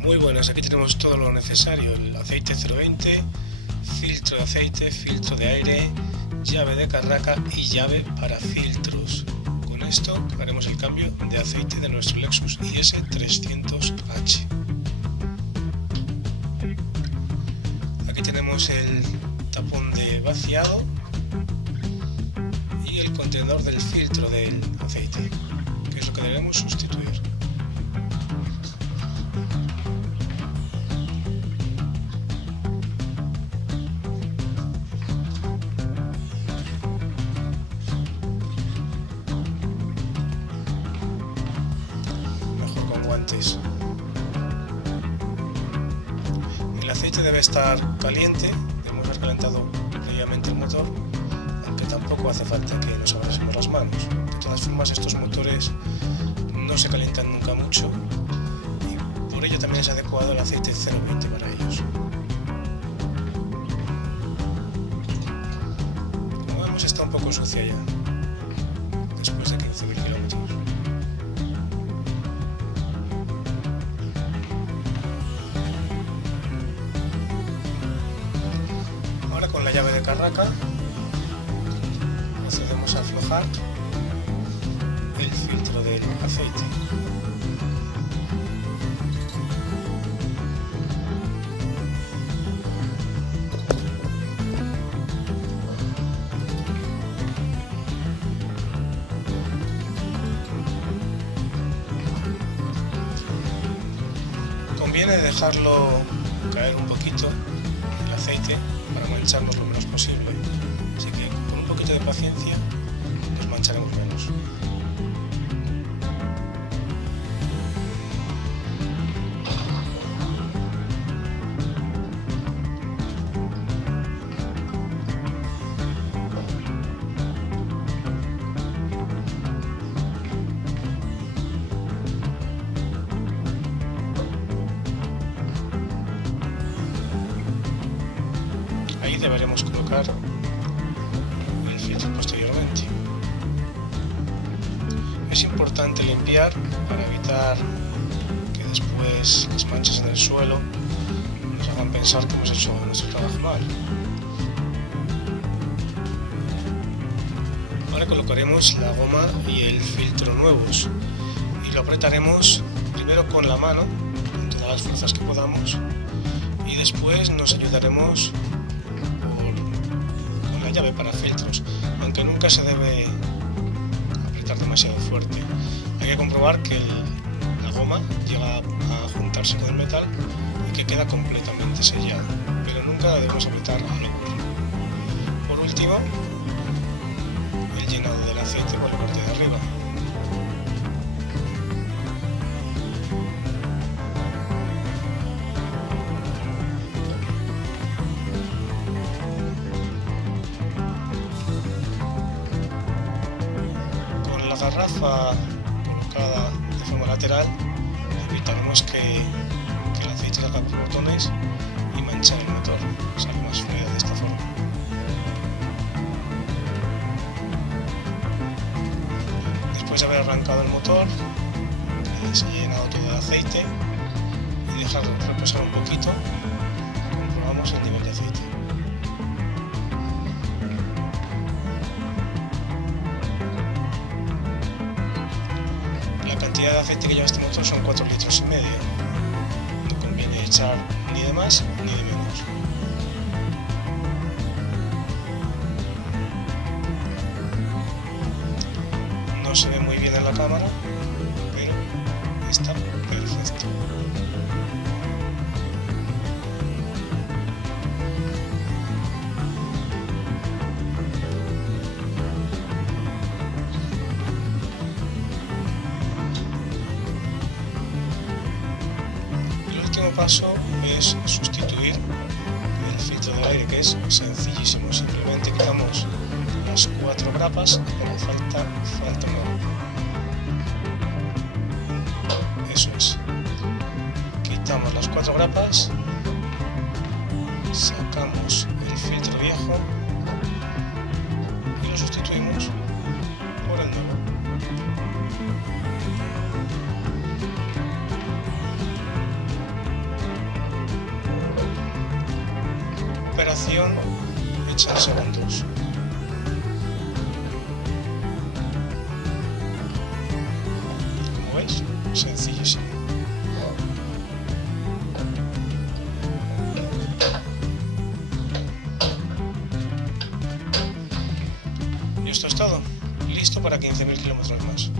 Muy buenas, aquí tenemos todo lo necesario: el aceite 020, filtro de aceite, filtro de aire, llave de carraca y llave para filtros. Con esto haremos el cambio de aceite de nuestro Lexus IS 300H. Aquí tenemos el tapón de vaciado y el contenedor del filtro del aceite, que es lo que debemos sustituir. Mejor con guantes. El aceite debe estar caliente, debemos haber calentado previamente el motor, aunque tampoco hace falta que nos abrasemos las manos. De todas formas, estos motores no se calientan nunca mucho y por ello también es adecuado el aceite 020 para ellos. Como vemos, está un poco sucia ya, después de 15.000 kilómetros. Ahora con la llave de carraca procedemos a aflojar el filtro del aceite. Conviene dejarlo caer un poquito el aceite para mancharnos lo menos posible, así que con un poquito de paciencia nos mancharemos menos. Ahí deberemos colocar el filtro posteriormente. Es importante limpiar para evitar que después las manchas en el suelo nos hagan pensar que hemos hecho nuestro trabajo mal. Ahora colocaremos la goma y el filtro nuevos y lo apretaremos primero con la mano con todas las fuerzas que podamos y después nos ayudaremos con la llave para filtros, aunque nunca se debe apretar demasiado fuerte. Hay que comprobar que la goma llega a juntarse con el metal y que queda completamente sellada, pero nunca debemos apretar a lo burro. Por último, el llenado del aceite por la parte de arriba. Con la garrafa colocada de forma lateral evitaremos que el aceite salga por botones y manchar el motor. Sale más fluido de esta forma. Después de haber arrancado el motor, se ha llenado todo de aceite y dejarlo reposar un poquito, comprobamos el nivel de aceite. La cantidad de aceite que lleva este motor son 4,5 litros. No conviene echar ni de más ni de menos. No se ve muy bien en la cámara, pero está perfecto. El último paso es sustituir el filtro de aire, que es sencillísimo. Simplemente quitamos las 4 grapas y como falta una. Eso es. Quitamos las 4 grapas, sacamos el filtro viejo y lo sustituimos por el nuevo. operación hecha en segundos. Como veis, sencillísimo. Y esto es todo. Listo para 15.000 kilómetros más.